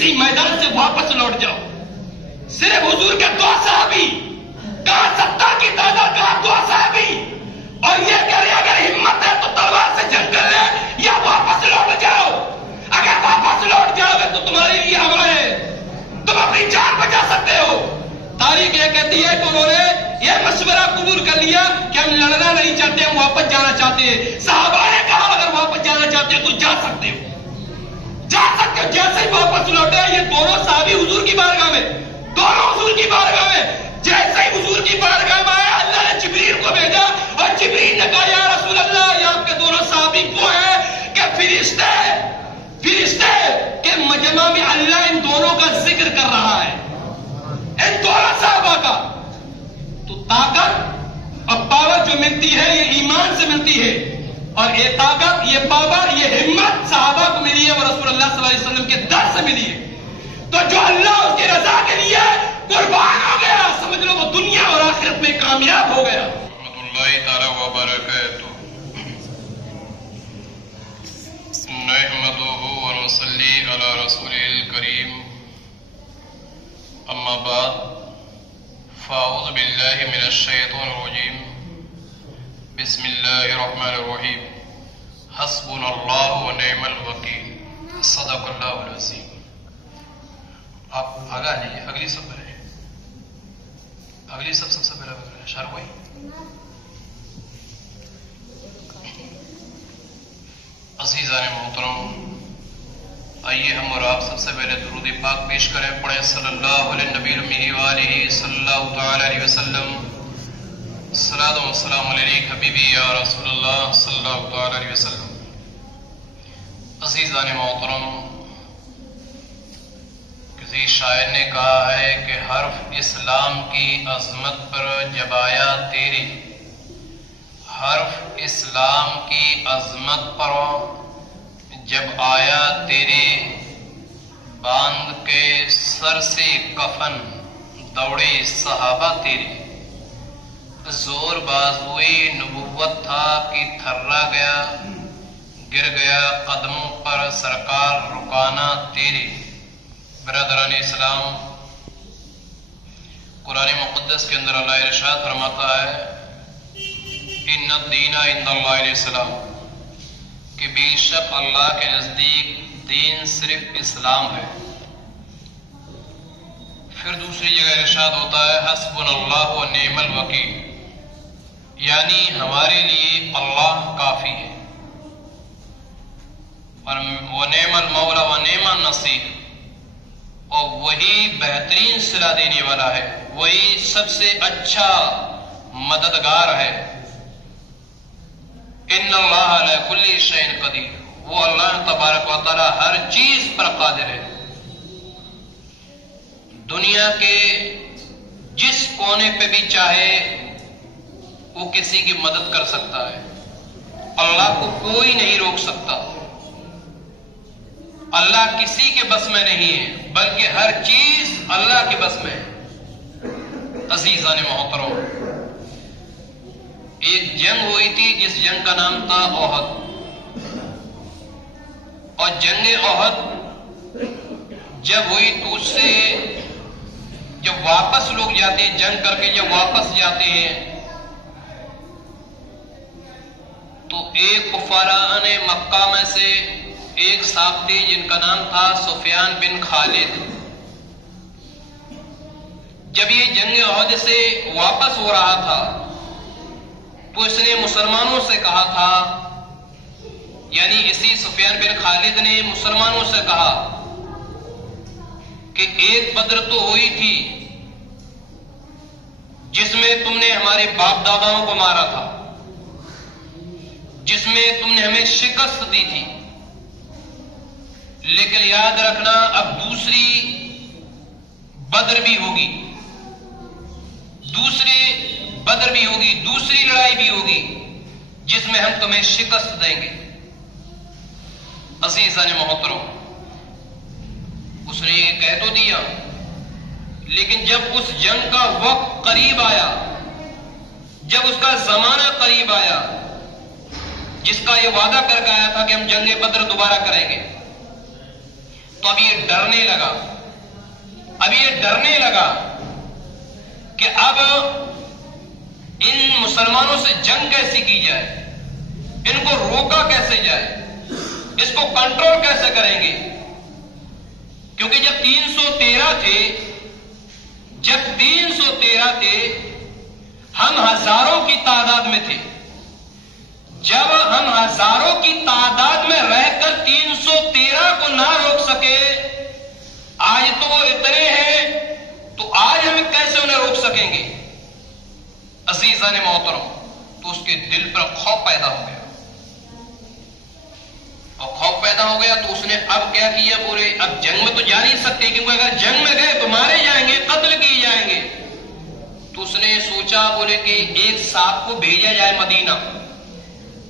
اسی میدان سے واپس لوٹ جاؤ. صرف حضور کے 2 صحابی، کہاں 70 کی تعداد، کہاں 2 صحابی، اور یہ کہہ رہے اگر ہمت ہے تو تلوار سے جنگ کر لیں یا واپس لوٹ جاؤ. اگر واپس لوٹ جاؤ گے تو تمہارے لیے ہوا ہے، تم اپنی جان بچا سکتے ہو. تاریخ یہ کہتی ہے کہ انہوں نے یہ مشورہ قبول کر لیا کہ ہم لڑنا نہیں چاہتے، ہم واپس جانا چاہتے ہیں. صحابہ نے کہا اگر واپس جانا چاہتے ہو تو جا سکتے ہو، جا سکتے ہو. جیسے ہی واپس لوٹے یہ دونوں صحابی حضور کی بارگاہ میں، دونوں حضور کی بارگاہ میں، جیسے ہی حضور کی بارگاہ میں آیا اللہ نے جبریل کو بھیجا اور جبریل نے کہا یا رسول اللہ یہ آپ کے دونوں صحابی وہ ہیں کہ فرشتے کے مجمع میں اللہ ان دونوں کا ذکر کر رہا ہے، ان دونوں صحابہ کا. تو طاقت اور پاور جو ملتی ہے یہ ایمان سے ملتی ہے، اور یہ طاقت، یہ پاور، یہ ہمت صحابہ کو ملی ہے، وہ رسول اللہ صلی اللہ علیہ وسلم کے در سے ملی ہے. تو جو اللہ اس کی رضا کے لیے قربان ہو گیا، سمجھ لو وہ دنیا اور آخرت میں کامیاب ہو گیا. رحمۃ اللہ تعالی وبرکاتہ. نحمده ونصلي على رسوله الكريم. اما بعد فاعوذ بالله من الشيطان الرجيم. بسم الله الرحمن الرحيم. حسبنا الله ونعم الوكيل. صدق الله العظيم. آپ آگاہ نہیں، اگلی سب بھرے، اگلی سب سے پہلے بھرے شاہ بھائی. عزیزان محترم، آئیے ہم اور آپ سب سے پہلے درود پاک پیش کریں. پڑھیں صلی اللہ علیہ نبی الامی وآلہ صلی اللہ تعالی علیہ وسلم. صلاۃ و سلام علیک حبیبی یا رسول اللہ صلی اللہ تعالی علیہ وسلم. عزیزان محترم، کسی شاعر نے کہا ہے کہ حرف اسلام کی عظمت پر جب آیا تیری، حرف اسلام کی عظمت پر جب آیا تیرے، باندھ کے سر سے کفن دوڑے صحابہ تیرے. زور باز ہوئی نبوت تھا کہ تھرا گیا، گر گیا قدموں پر سرکار رکانا تیرے. برادران اسلام، قرآن مقدس کے اندر اللہ ارشاد فرماتا ہے ان الدین عند اللہ الاسلام، کہ بے شک اللہ کے نزدیک دین صرف اسلام ہے. پھر دوسری جگہ ارشاد ہوتا ہے حسبنا اللہ و نعم الوکیل، یعنی ہمارے لیے اللہ کافی ہے، اور ونعم المولا و نعم النصیر، اور وہی بہترین صلہ دینے والا ہے، وہی سب سے اچھا مددگار ہے. ان اللہ علی کل شیء قدیر، وہ اللہ تبارک و تعالی ہر چیز پر قادر ہے. دنیا کے جس کونے پہ بھی چاہے وہ کسی کی مدد کر سکتا ہے، اللہ کو کوئی نہیں روک سکتا. اللہ کسی کے بس میں نہیں ہے، بلکہ ہر چیز اللہ کے بس میں ہے. عزیزان محترم، ایک جنگ ہوئی تھی جس جنگ کا نام تھا احد، اور جنگ احد جب ہوئی تو اس سے جب واپس لوگ جاتے ہیں، جنگ کر کے جب واپس جاتے ہیں تو ایک کفاران مکہ میں سے ایک صاحب تھے جن کا نام تھا سفیان بن خالد. جب یہ جنگ احد سے واپس ہو رہا تھا تو اس نے مسلمانوں سے کہا تھا، یعنی اسی سفیان بن خالد نے مسلمانوں سے کہا کہ ایک بدر تو ہوئی تھی جس میں تم نے ہمارے باپ داداؤں کو مارا تھا، جس میں تم نے ہمیں شکست دی تھی، لیکن یاد رکھنا اب دوسری بدر بھی ہوگی، بدر بھی ہوگی، دوسری لڑائی بھی ہوگی جس میں ہم تمہیں شکست دیں گے. عزیزان محترم، اس نے یہ کہہ تو دیا، لیکن جب اس جنگ کا وقت قریب آیا، جب اس کا زمانہ قریب آیا جس کا یہ وعدہ کر کے آیا تھا کہ ہم جنگ بدر دوبارہ کریں گے، تو اب یہ ڈرنے لگا کہ اب ان مسلمانوں سے جنگ کیسے کی جائے، ان کو روکا کیسے جائے، اس کو کنٹرول کیسے کریں گے. کیونکہ جب 313 تھے ہم ہزاروں کی تعداد میں تھے. جب ہم ہزاروں کی تعداد میں رہ کر 313 کو نہ روک سکے، آج تو وہ اتنے ہیں تو آج ہم کیسے انہیں روک سکیں گے. عزیزان محترم، تو اس کے دل پر خوف پیدا ہو گیا، اور خوف پیدا ہو گیا تو اس نے اب کیا کیا، بولے اب جنگ میں تو جا نہیں سکتے کیونکہ اگر جنگ میں گئے تو مارے جائیں گے، قتل کیے جائیں گے. تو اس نے سوچا، بولے کہ ایک صاحب کو بھیجا جائے مدینہ.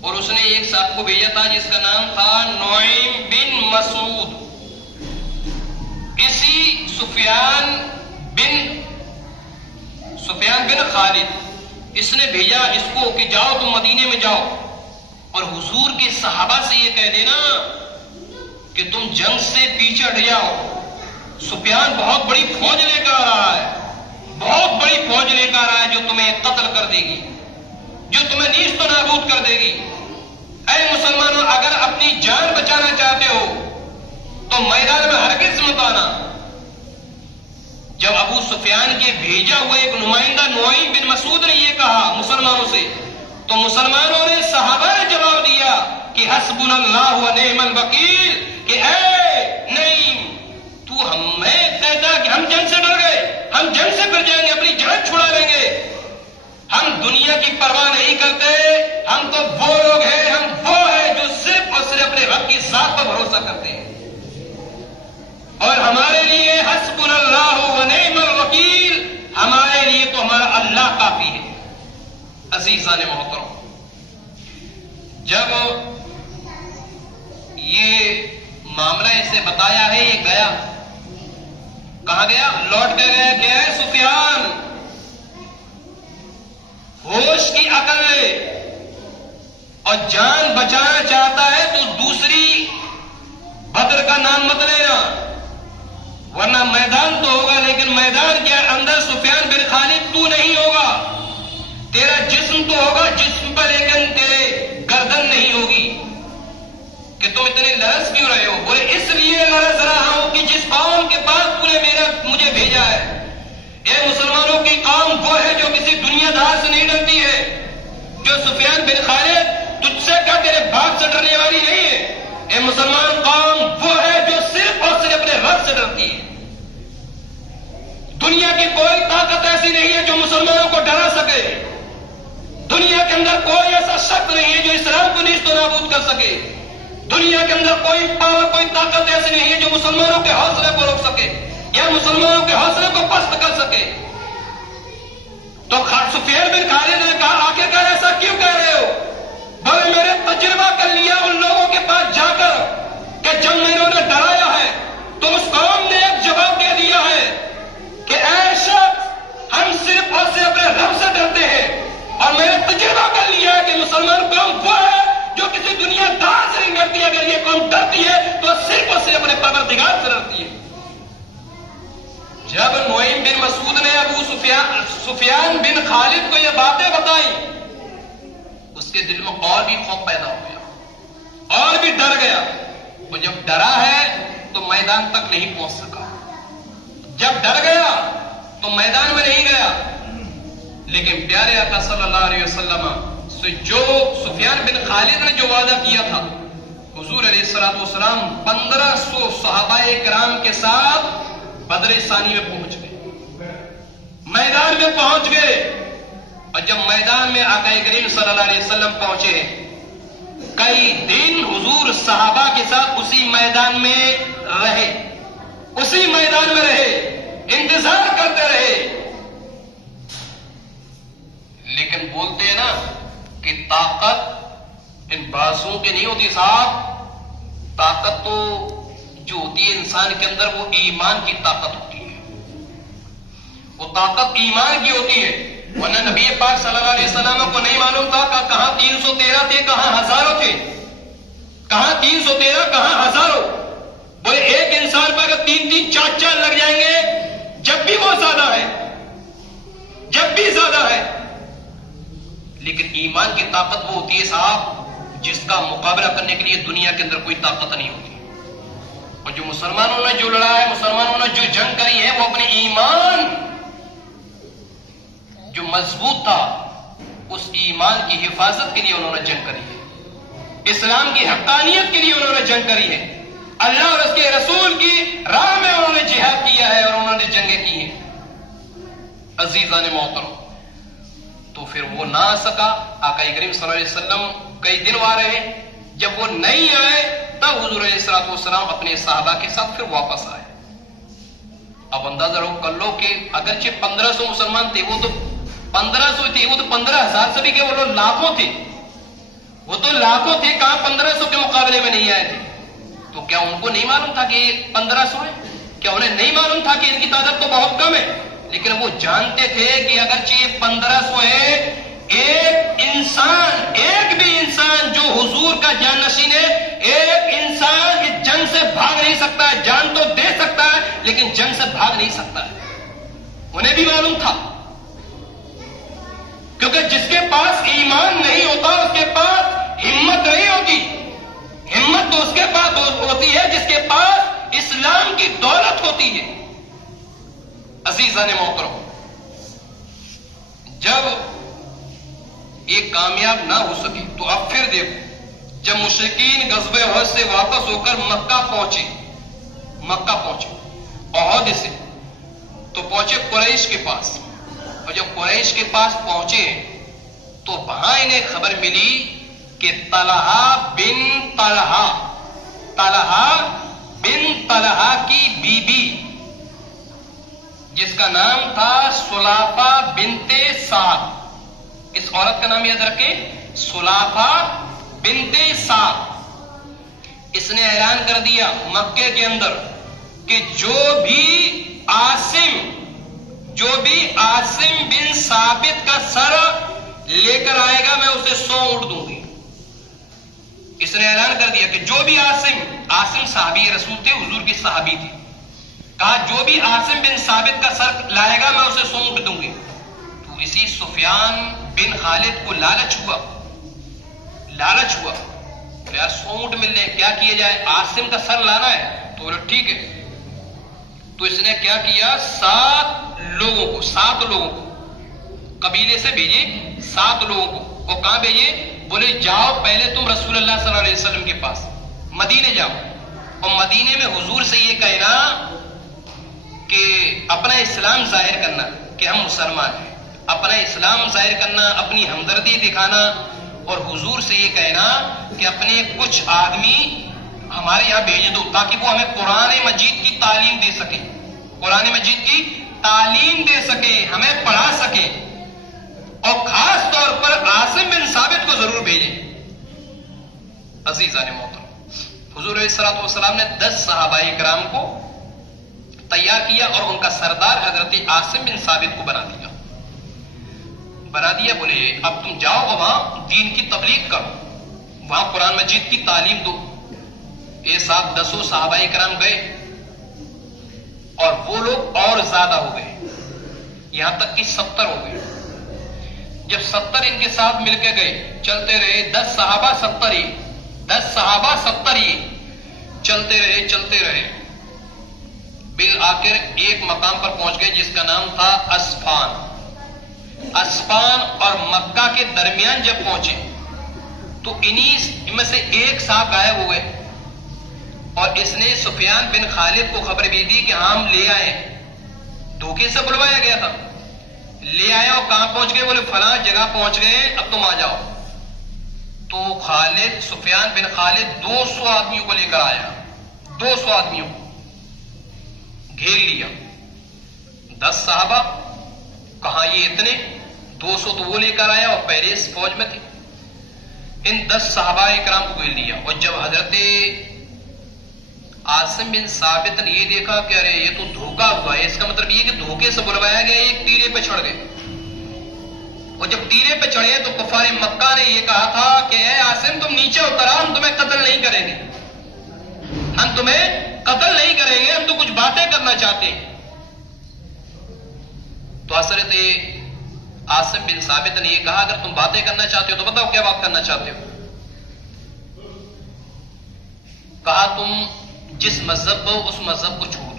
اور اس نے ایک صاحب کو بھیجا تھا جس کا نام تھا نعیم بن مسعود. اسی سفیان بن خالد اس نے بھیجا اس کو کہ جاؤ تم مدینے میں جاؤ اور حضور کے صحابہ سے یہ کہہ دینا کہ تم جنگ سے پیچھے ہٹ جاؤ. سفیان بہت بڑی فوج لے کر آ رہا ہے، جو تمہیں قتل کر دے گی، جو تمہیں نیست و نابود کر دے گی. اے مسلمانوں، اگر اپنی جان بچانا چاہتے ہو تو میدان میں ہرگز مت آنا. جب ابو سفیان کے بھیجا ہوا ایک نمائندہ نعیم بن مسعود نے یہ کہا مسلمانوں سے، تو مسلمانوں نے، صحابہ نے جواب دیا کہ حسبنا اللہ و نعم الوکیل، کہ اے نعیم تو ہمیں کہتا کہ ہم جنگ سے ڈر گئے، ہم جنگ سے پھر جائیں گے، اپنی جان چھڑا لیں گے. ہم دنیا کی پرواہ نہیں کرتے، ہم تو وہ لوگ ہیں، ہم وہ ہیں جو صرف اور صرف اپنے رب کی ذات پر بھروسہ کرتے ہیں. اور ہمارے لیے حسبنا اللہ و نعم الوکیل، ہمارے لیے تو ہمارا اللہ کافی ہے. عزیزان محترم، جب یہ معاملہ اسے بتایا ہے، یہ گیا، کہاں گیا؟ لوٹ کے گیا کہ اے سفیان، ہوش کی عقل ہے اور جان بچانا چاہتا ہے تو دوسری بدر کا نام مت لینا، ورنہ میدان تو ہوگا لیکن میدان کے اندر سفیان بن خالد تو نہیں ہوگا. تیرا جسم تو ہوگا جسم پر، لیکن تیرے گردن نہیں ہوگی. کہ تم اتنے لرز کیوں رہے ہو؟ بولے اس لیے لرز رہا ہوں کہ جس قوم کے پاس تو نے مجھے بھیجا ہے، اے مسلمانوں کی قوم وہ ہے جو کسی دنیا دار سے نہیں ڈرتی ہے. جو سفیان بن خالد تجھ سے کیا تیرے باپ سے ڈرنے والی نہیں ہے. اے مسلمان قوم وہ ہے جو صرف اور صرف اپنے رب سے ڈرتی ہے. دنیا کی کوئی طاقت ایسی نہیں ہے جو مسلمانوں کو ڈرا سکے. دنیا کے اندر کوئی ایسا شخص نہیں ہے جو اسلام کو نیست و نابود کر سکے. دنیا کے اندر کوئی پاور، کوئی طاقت ایسی نہیں ہے جو مسلمانوں کے حوصلے کو روک سکے یا مسلمانوں کے حوصلے کو پست کر سکے. تو سفیان بن خالد نے کہا آخرکار ایسا کیوں کہہ رہے ہو؟ بولے میں نے تجربہ کر لیا ان لوگوں کے پاس جا کر کہ جب میں نے ڈرایا ہے تو اس قوم نے ایک جواب دے دیا ہے کہ اے شخص، ہم صرف اور صرف اپنے رب سے ڈرتے ہیں. اور میں نے تجربہ کر لیا ہے کہ مسلمان قوم وہ ہے جو کسی دنیا دار سے نہیں ڈرتی. اگر یہ قوم ڈرتی ہے تو صرف اور صرف اپنے پروردگار سے ڈرتی ہے. جب نعیم بن مسعود نے ابو سفیان بن خالد کو یہ باتیں بتائی، اس کے دل میں اور بھی خوف پیدا ہو گیا، اور بھی ڈر گیا. وہ جب ڈرا ہے تو میدان تک نہیں پہنچ سکا. جب ڈر گیا تو میدان میں نہیں گیا. لیکن پیارے آقا صلی اللہ علیہ وسلم سے جو سفیان بن خالد نے جو وعدہ کیا تھا، حضور علیہ الصلوۃ والسلام 1500 صحابہ کرام کے ساتھ بدر ثانی میں پہنچ گئے، میدان میں پہنچ گئے. اور جب میدان میں آقا کریم صلی اللہ علیہ وسلم پہنچے، کئی دن حضور صحابہ کے ساتھ اسی میدان میں رہے، اسی میدان میں رہے، انتظار کرتے رہے. لیکن بولتے ہیں نا کہ طاقت ان بازوں کی نہیں ہوتی صاحب. طاقت تو جو ہوتی ہے انسان کے اندر وہ ایمان کی طاقت ہوتی ہے، وہ طاقت ایمان کی ہوتی ہے. ورنہ نبی پاک صلی اللہ علیہ وسلم کو نہیں معلوم تھا کہ کہاں 313 تھے، کہاں ہزاروں تھے، کہاں 313 کہاں ہزاروں. بولے ایک انسان پر اگر 3-3 4-4 لگ جائیں گے جب بھی وہ زیادہ ہے، جب بھی زیادہ ہے. لیکن ایمان کی طاقت وہ ہوتی ہے صاحب جس کا مقابلہ کرنے کے لیے دنیا کے اندر کوئی طاقت نہیں ہوتی. اور جو مسلمانوں نے جو لڑا ہے، مسلمانوں نے جو جنگ کری ہے، وہ اپنے ایمان جو مضبوط تھا اس ایمان کی حفاظت کے لیے انہوں نے جنگ کری ہے. اسلام کی حقانیت کے لیے انہوں نے جنگ کری ہے. اللہ اور اس کے رسول کی راہ میں انہوں نے جہاد کیا ہے اور انہوں نے جنگیں کی ہیں. عزیزان محترم، تو پھر وہ نہ آ سکا. آقا کریم صلی اللہ علیہ وسلم کئی دن آ رہے، جب وہ نہیں آئے تب حضور علیہ الصلوۃ والسلام اپنے صحابہ کے ساتھ پھر واپس آئے. اب اندازہ کر لو کہ اگرچہ 1500 مسلمان تھے، وہ تو 1500 تھے، وہ تو 15,000 سے بھی کہ وہ لوگ لاکھوں تھے، وہ تو لاکھوں تھے، کہاں 1500 کے مقابلے میں نہیں آئے تھے. تو کیا ان کو نہیں معلوم تھا کہ یہ 1500 ہے؟ کیا انہیں نہیں معلوم تھا کہ ان کی تعداد تو بہت کم ہے؟ لیکن وہ جانتے تھے کہ اگرچہ یہ 1500 ہے، ایک انسان، ایک بھی انسان جو حضور کا جانشین ہے، ایک انسان اس جنگ سے بھاگ نہیں سکتا ہے. جان تو دے سکتا ہے لیکن جنگ سے بھاگ نہیں سکتا ہے. انہیں بھی معلوم تھا، کیونکہ جس کے پاس ایمان نہیں ہوتا اس کے پاس ہمت نہیں ہوتی. ہمت تو اس کے پاس ہوتی ہے جس کے پاس اسلام کی دولت ہوتی ہے. عزیزان محترم، جب یہ کامیاب نہ ہو سکی تو اب پھر دیکھو، جب مشرکین غزوہ احد سے واپس ہو کر مکہ پہنچے احد سے تو پہنچے قریش کے پاس. اور جب قریش کے پاس پہنچے تو وہاں انہیں خبر ملی کہ طلحہ بن طلحہ کی بیوی جس کا نام تھا سلافہ بنت سعد، اس عورت کا نام یاد رکھیں، سلافہ بنت سعد، اس نے اعلان کر دیا مکے کے اندر کہ جو بھی عاصم بن ثابت کا سر لے کر آئے گا میں اسے 100 اونٹ دوں گی. اس نے اعلان کر دیا کہ جو بھی عاصم صحابی رسول تھے، حضور کی صحابی تھی، کہا جو بھی عاصم بن ثابت کا سر لائے گا میں اسے 100 اونٹ دوں گی. تو اسی سفیان بن خالد کو لالچ ہوا یار 100 اونٹ مل رہے، کیا کیا جائے، عاصم کا سر لانا ہے. تو بولے ٹھیک ہے. تو اس نے کیا کیا، 7 لوگوں کو قبیلے سے بھیجے، 7 لوگوں کو. اور کہاں بھیجے؟ بولے جاؤ پہلے تم رسول اللہ صلی اللہ علیہ وسلم کے پاس مدینے جاؤ، اور مدینے میں حضور سے یہ کہنا کہ اپنا اسلام ظاہر کرنا کہ ہم مسلمان ہیں، اپنا اسلام ظاہر کرنا، اپنی ہمدردی دکھانا، اور حضور سے یہ کہنا کہ اپنے کچھ آدمی ہمارے یہاں بھیج دو تاکہ وہ ہمیں قرآن مجید کی تعلیم دے سکے، ہمیں پڑھا سکے. اور خاص طور پر عاصم بن ثابت کو ضرور بھیجیں. عزیزان محترم، حضور علیہ الصلوۃ والسلام نے 10 صحابہ کرام کو تیار کیا اور ان کا سردار حضرت عاصم بن ثابت کو بنا دیا. بولے اب تم جاؤ اور وہاں دین کی تبلیغ کرو، وہاں قرآن مجید کی تعلیم دو. یہ 10 صحابہ کرام گئے اور وہ لوگ اور زیادہ ہو گئے، یہاں تک کہ 70 ہو گئے. جب 70 ان کے ساتھ مل کے گئے، چلتے رہے، 10 صحابہ 70 ہی چلتے رہے. بالآخر ایک مقام پر پہنچ گئے جس کا نام تھا اسفان اور مکہ کے درمیان. جب پہنچے تو انہی میں سے ایک صاحب غائب ہو گئے، اور اس نے سفیان بن خالد کو خبر بھی دی کہ ہم لے آئے، دھوکے سے بلوایا گیا تھا، لے آئے. اور کہاں پہنچ گئے؟ بولے فلاں جگہ پہنچ گئے، اب تم آ جاؤ. تو سفیان بن خالد 200 آدمیوں کو لے کر آیا، 200 آدمیوں کو گھیر لیا. 10 صحابہ کہاں یہ اتنے، 200 تو وہ لے کر آیا اور پہلے اس فوج میں تھے. ان 10 صحابہ کرام کو گھیر لیا. اور جب حضرت عاصم بن ثابت نے یہ دیکھا کہ ارے یہ تو دھوکہ ہوا ہے، اس کا مطلب یہ کہ دھوکے سے بلوایا گیا، ایک ٹیلے پہ چڑھ گئے. اور جب ٹیلے پہ چڑھے تو کفار مکہ نے یہ کہا تھا کہ اے عاصم تم نیچے اتر آ، ہم تمہیں قتل نہیں کریں گے. ہم تمہیں قتل نہیں کریں گے، ہم تو کچھ باتیں کرنا چاہتے ہیں۔ تو حضرت عاصم بن ثابت نے یہ کہا اگر تم باتیں کرنا چاہتے ہو تو بتاؤ کیا بات کرنا چاہتے ہو؟ کہا تم جس مذہب کو اس مذہب کو چھوڑ دو۔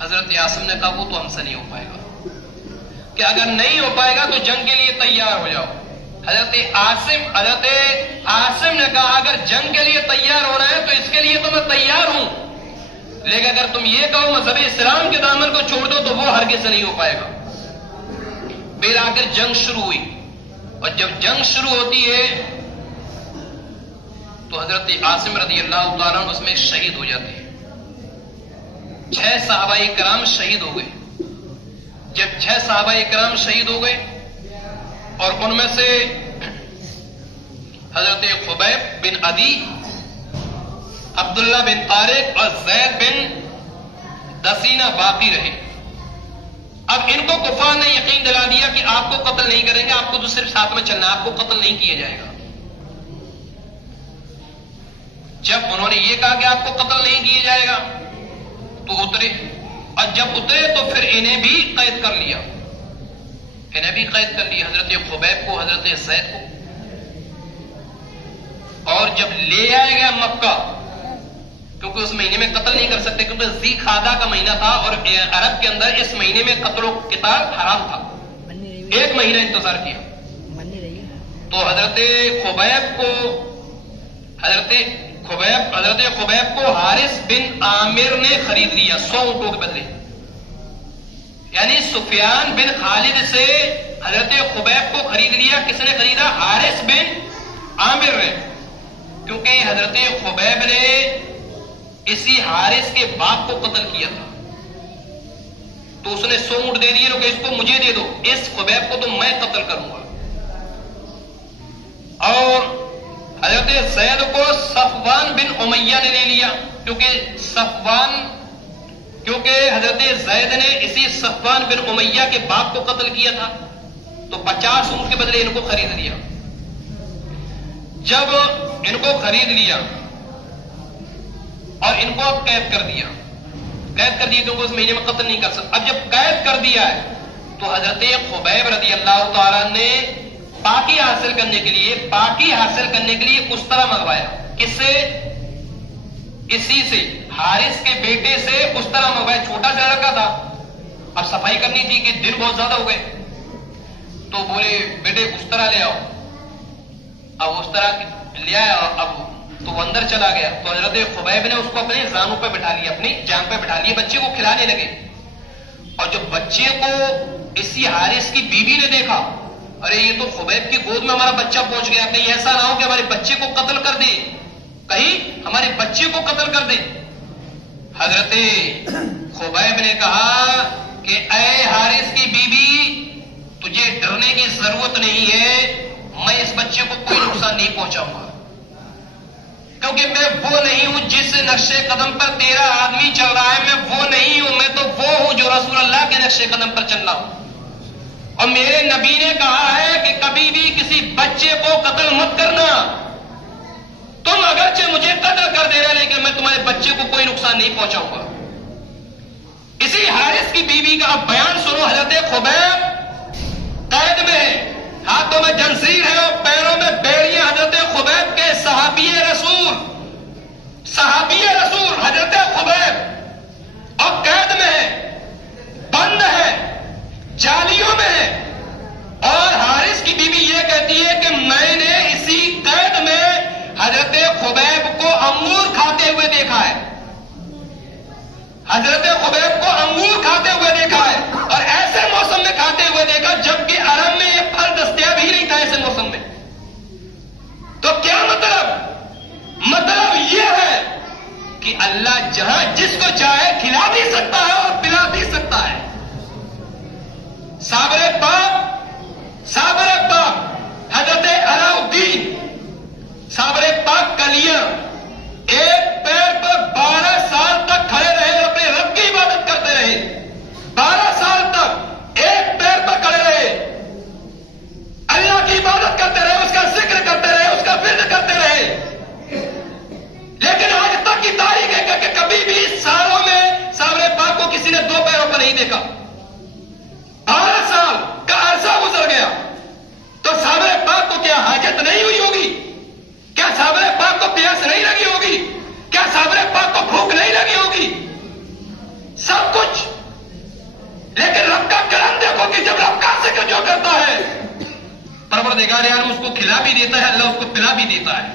حضرت عاصم نے کہا وہ تو ہم سے نہیں ہو پائے گا، کہ اگر نہیں ہو پائے گا تو جنگ کے لیے تیار ہو جاؤ۔ حضرت عاصم نے کہا اگر جنگ کے لیے تیار ہو رہا ہے تو اس کے لیے تو میں تیار ہوں، لیکن اگر تم یہ کہو مذہب اسلام کے دامن کو چھوڑ دو تو وہ ہرگز نہیں ہو پائے گا۔ پھر آخر جنگ شروع ہوئی، اور جب جنگ شروع ہوتی ہے تو حضرت عاصم رضی اللہ تعالیٰ عنہ اس میں شہید ہو جاتے ہیں۔ 6 صحابہ کرام شہید ہو گئے۔ جب 6 صحابہ کرام شہید ہو گئے اور ان میں سے حضرت خبیب بن عدی، عبداللہ بن طارق اور زید بن دسینہ باقی رہے۔ اب ان کو کفار نے یقین دلا دیا کہ آپ کو قتل نہیں کریں گے، آپ کو تو صرف ساتھ میں چلنا، آپ کو قتل نہیں کیا جائے گا۔ جب انہوں نے یہ کہا کہ آپ کو قتل نہیں کیا جائے گا تو اترے، اور جب اترے تو پھر انہیں بھی قید کر لیا، حضرت خبیب کو، حضرت زید کو۔ اور جب لے آیا گیا مکہ، کیونکہ اس مہینے میں قتل نہیں کر سکتے کیونکہ ذی قعدہ کا مہینہ تھا اور عرب کے اندر اس مہینے میں قتل و قتال حرام تھا، 1 مہینہ انتظار کیا۔ تو حضرت خبیب کو حارث بن عامر نے خرید لیا 100 اونٹوں کے بدلے، یعنی سفیان بن خالد سے حضرت خبیب کو خرید لیا۔ کس نے خریدا؟ حارث بن عامر نے، کیونکہ حضرت خبیب نے اسی حارث کے باپ کو قتل کیا تھا، تو اس نے 100 اونٹ دے دیے، کہ اس کو مجھے دے دو، اس خبیب کو تو میں قتل کروں گا۔ اور حضرت زید کو صفوان بن امیہ نے لے لیا، کیونکہ حضرت زید نے اسی صفوان بن امیہ کے باپ کو قتل کیا تھا، تو 50 اونٹ کے بدلے ان کو خرید لیا۔ جب ان کو خرید لیا اور ان کو اب قید کر دیا کیونکہ اس مہینے میں قتل نہیں کر سکتا۔ اب جب قید کر دیا ہے تو حضرت خبیب رضی اللہ تعالیٰ نے پاکی حاصل کرنے کے لیے اس طرح منگوایا، کس سے؟ اسی سے، حارث کے بیٹے سے اس طرح منگوایا، چھوٹا سا لڑکا تھا، اب صفائی کرنی تھی کہ دن بہت زیادہ ہو گئے، تو بولے بیٹے اس طرح لے آؤ۔ اب اس طرح لے آیا، اب تو وہ اندر چلا گیا، تو حضرت خبیب نے اس کو اپنے زانوں پہ بٹھا لیا، اپنی جان پہ بٹھا لیا، بچے کو کھلانے لگے۔ اور جب بچے کو اسی حارث کی بیوی نے دیکھا، ارے یہ تو خبیب کی گود میں ہمارا بچہ پہنچ گیا، کہیں ایسا نہ ہو کہ ہمارے بچے کو قتل کر دے، حضرت خبیب نے کہا کہ اے حارث کی بیوی، تجھے ڈرنے کی ضرورت نہیں ہے، میں اس بچے کو کوئی نقصان نہیں پہنچاؤں گا، کیونکہ میں وہ نہیں ہوں جس نقش قدم پر تیرا آدمی چل رہا ہے، میں وہ نہیں ہوں، میں تو وہ ہوں جو رسول اللہ کے نقش قدم پر چل رہا ہوں۔ اور میرے نبی نے کہا ہے کہ کبھی بھی کسی بچے کو قتل مت کرنا، تم اگرچہ مجھے قتل کر دینا لیکن میں تمہارے بچے کو کوئی نقصان نہیں پہنچاؤں گا۔ اسی حارث کی بیوی کا اب بیان سنو۔ حضرت خبیب قید میں ہے، ہاتھوں میں جنزیر ہے اور پیروں میں بیڑیاں، حضرت خبیب کے صحابی رسول حضرت خبیب اور قید میں ہے، بند ہے، جالیوں میں ہے، اور حارث کی بیوی یہ کہتی ہے کہ میں نے اسی قید میں حضرت خبیب کو انگور کھاتے ہوئے دیکھا ہے، اور ایسے موسم میں کھاتے ہوئے دیکھا جبکہ عرب میں یہ پھل دستیاب ہی نہیں تھا ایسے موسم میں۔ تو کیا مطلب یہ ہے کہ اللہ جہاں جس کو چاہے کھلا بھی سکتا ہے اور پلا بھی سکتا ہے۔ صابر پاک حضرت علاؤدین صابر پاک کلیاں ایک پیر پر 12 سال تک کھڑے رہے، اپنے رب کی عبادت کرتے رہے، 12 سال تک ایک پیر پر کھڑے رہے، اللہ کی عبادت کرتے رہے، اس کا ذکر کرتے رہے، اس کا ورد کرتے رہے، لیکن آج تک کی تاریخ ذکر جو کرتا ہے پروردگار عالم اس کو کھلا بھی دیتا ہے، اللہ اس کو پلا بھی دیتا ہے،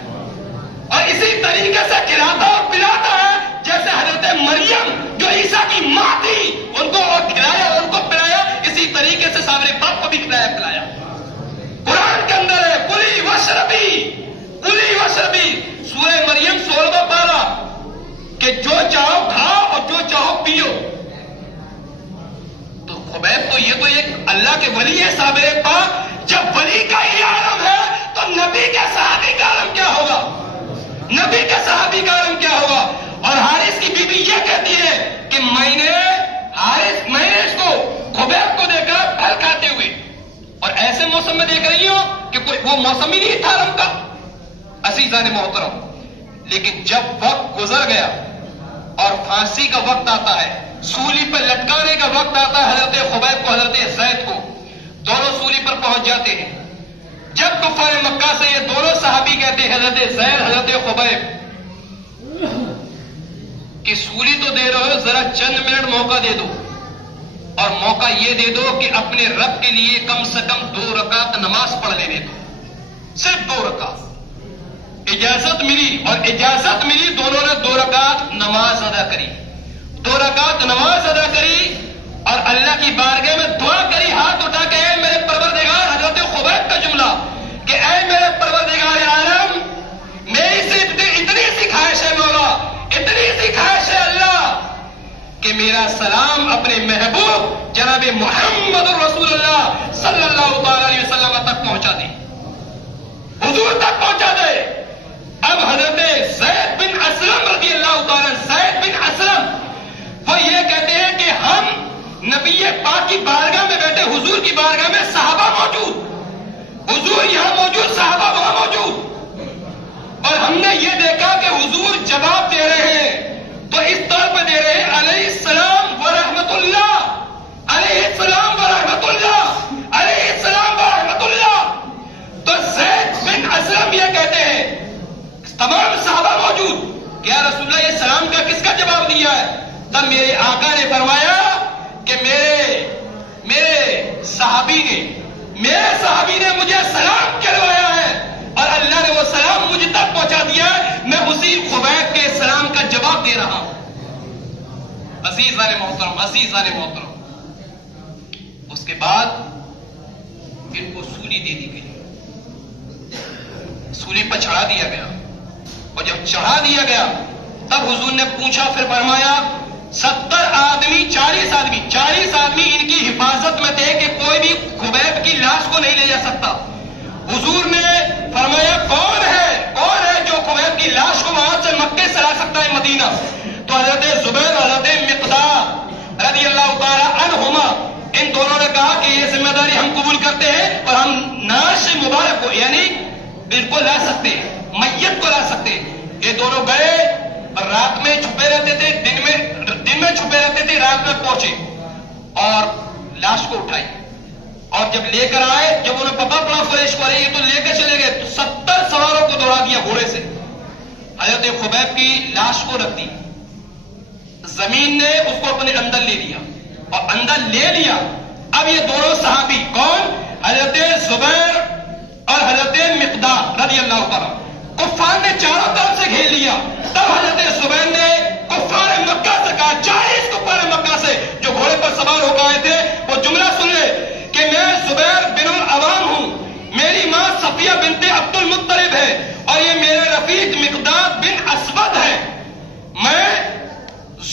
اور اسی طریقے سے کھلاتا اور پلاتا ہے جیسے حضرت مریم جو عیسیٰ کی ماں تھی ان کو کھلایا اور ان کو پلایا، اسی طریقے سے سامنے باپ کو بھی کھلایا پلایا۔ قرآن کے اندر ہے کلی وشربی، سورہ مریم 16واں پارہ، کہ جو چاہو کھاؤ اور جو چاہو پیو۔ تو خبیب تو یہ تو ایک اللہ کے ولی ہے صابر پاک، جب ولی کا ہی عالم ہے تو نبی کے صحابی کا عالم کیا ہوگا؟ نبی کے صحابی کا عالم کیا ہوگا؟ اور حارث کی بیوی یہ کہتی ہے کہ میں نے اس کو خبیب کو دیکھا پھل کھاتے ہوئے، اور ایسے موسم میں دیکھ رہی ہوں کہ کوئی وہ موسم ہی نہیں تھا عالم کا۔ عزیزان محترم، لیکن جب وقت گزر گیا اور پھانسی کا وقت آتا ہے، سولی پر لٹکانے کا وقت آتا ہے، حضرت خبیب کو حضرت زید کو، دونوں سولی پر پہنچ جاتے ہیں۔ جب کفار مکہ سے یہ دونوں صحابی کہتے ہیں حضرت زید حضرت خبیب کہ سولی تو دے رہے ہو، ذرا چند منٹ موقع دے دو، اور موقع یہ دے دو کہ اپنے رب کے لیے کم سے کم 2 رکعت نماز پڑھ لینے دو، صرف 2 رکعت۔ اجازت ملی، اور اجازت ملی، دونوں نے 2 رکعت نماز ادا کری، 2 رکعت نماز ادا کری، اور اللہ کی بارگاہ میں دعا کری، ہاتھ اٹھا کے اے میرے پروردگار، حضرت خبیب کا جملہ کہ اے میرے پروردگار عالم، میری سے اتنی سی خواہش ہے مولا، اتنی سی خواہش ہے اللہ کہ میرا سلام اپنے محبوب جناب محمد رسول اللہ صلی اللہ علیہ وسلم تک پہنچا دے، حضور تک پہنچا دے۔ اب حضرت زید بن اسلم رضی اللہ تعالیٰ، زید بن اسلم وہ یہ کہتے ہیں کہ ہم نبی پاک کی بارگاہ میں بیٹھے، حضور کی بارگاہ میں صحابہ موجود، حضور یہاں موجود، صحابہ وہاں موجود، اور ہم نے یہ دیکھا کہ حضور جواب دے رہے ہیں تو اس طور پہ دے رہے ہیں علیہ السلام ورحمت اللہ، علیہ السلام ورحمت اللہ، علیہ السلام ورحمت اللہ۔ تو زید بن اسلم یہ کہتے ہیں تمام صحابہ موجود، کیا رسول اللہ یہ سلام کا کس کا جواب دیا ہے؟ تب میرے آقا نے فرمایا کہ میرے صحابی نے مجھے سلام کہلوایا ہے، اور اللہ نے وہ سلام مجھے تک پہنچا دیا ہے، میں اسی خبیب کے سلام کا جواب دے رہا ہوں۔ عزیزان محترم، اس کے بعد ان کو سولی دے دی گئی، سولی پر چڑھا دیا گیا، اور جب چڑھا دیا گیا تب حضور نے پوچھا، پھر فرمایا 70 آدمی 40 آدمی ان کی حفاظت میں تھے کہ کوئی بھی خبیب کی لاش کو نہیں لے جا سکتا۔ حضور نے فرمایا کون ہے جو خبیب کی لاش کو وہاں سے مکے سے لا سکتا ہے مدینہ؟ تو حضرت زبیر، حضرت مقداد رضی اللہ تعالی عنہما، ان دونوں نے کہا کہ یہ ذمہ داری ہم قبول کرتے ہیں، اور ہم ناش مبارک کو یعنی بالکل لا سکتے ہیں، میت کو لا سکتے ہیں۔ یہ دونوں گئے، رات میں چھپے رہتے تھے، دن میں چھپے رہتے تھے، رات میں پہنچے اور لاش کو اٹھائی، اور جب لے کر آئے، جب انہیں پتا پڑا فریش کو رہی ہے تو لے کے چلے گئے، تو 70 سواروں کو دوڑا دیا گھوڑے سے، حضرت خبیب کی لاش کو رکھ دی، زمین نے اس کو اپنے اندر لے لیا، اور اندر لے لیا۔ اب یہ دونوں صحابی کون؟ حضرت زبیر اور حضرت مقداد رضی اللہ تعالیٰ، کفار نے چاروں طرف سے گھیر لیا۔ تب حضرت زبیر نے کفار مکہ سے کہا، 40 کفار مکہ سے جو گھوڑے پر سوار ہو گئے تھے، وہ جملہ سن لے کہ میں زبیر بن العوام ہوں، میری ماں صفیہ بنت عبد المطلب ہے، اور یہ میرے رفیق مقداد بن اسود ہے، میں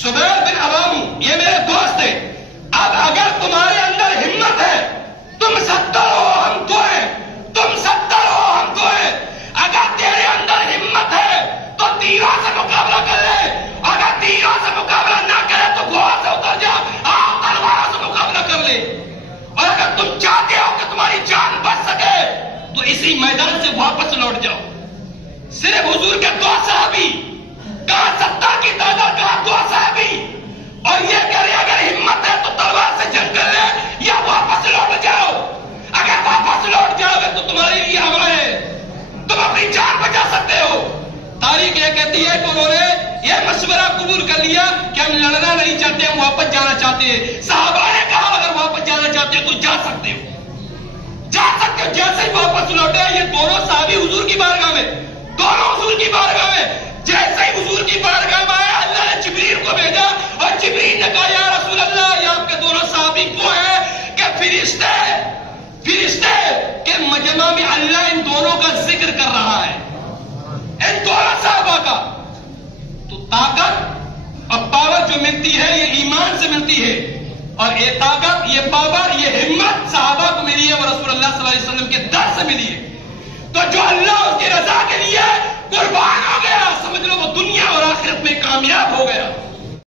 زبیر بن عوام ہوں، یہ میرے دوست ہے۔ اب اگر تمہارے اندر ہمت ہے، تم 70 ہو ہم تو ہیں، تم 70 ہو ہم تو ہیں، اگر تیرے اندر ہمت ہے تو تیروں سے مقابلہ کر لے، اگر تیروں سے مقابلہ نہ کرے تو گھوڑے سے اتر جا، تلواروں سے مقابلہ کر لے، اور اگر تم چاہتے ہو کہ تمہاری جان بچ سکے تو اسی میدان سے واپس لوٹ جاؤ۔ صرف حضور کے 2 صحابی، کہاں 70 کی تعداد، کہاں 2 صحابی، اور یہ کہہ رہے اگر ہمت ہے تو تلوار سے جنگ کر لے یا واپس لوٹ جاؤ، اگر واپس لوٹ جاؤ گے تو تمہارے لیے ہوا ہے، تم اپنی جان بچا سکتے ہو۔ تاریخ یہ کہتی ہے کہ انہوں نے یہ مشورہ قبول کر لیا کہ ہم لڑنا نہیں چاہتے، ہم واپس جانا چاہتے ہیں۔ صحابہ نے کہا اگر واپس جانا چاہتے ہیں تو جا سکتے ہو، کہ جیسے ہی واپس لوٹے یہ دونوں صحابی حضور کی بارگاہ میں، دونوں حضور کی بارگاہ میں، جیسے ہی حضور کی بارگاہ میں آیا اللہ نے جبریل کو بھیجا اور جبریل نے کہا یا رسول اللہ یہ آپ کے دونوں صحابی کو ہیں کہ فرشتے کے مجمع میں اللہ ان دونوں کا ذکر کر رہا ہے، ان دونوں صحابہ کا۔ تو طاقت اور پاور جو ملتی ہے یہ ایمان سے ملتی ہے، اور یہ طاقت، یہ پاور، یہ ہمت صحابہ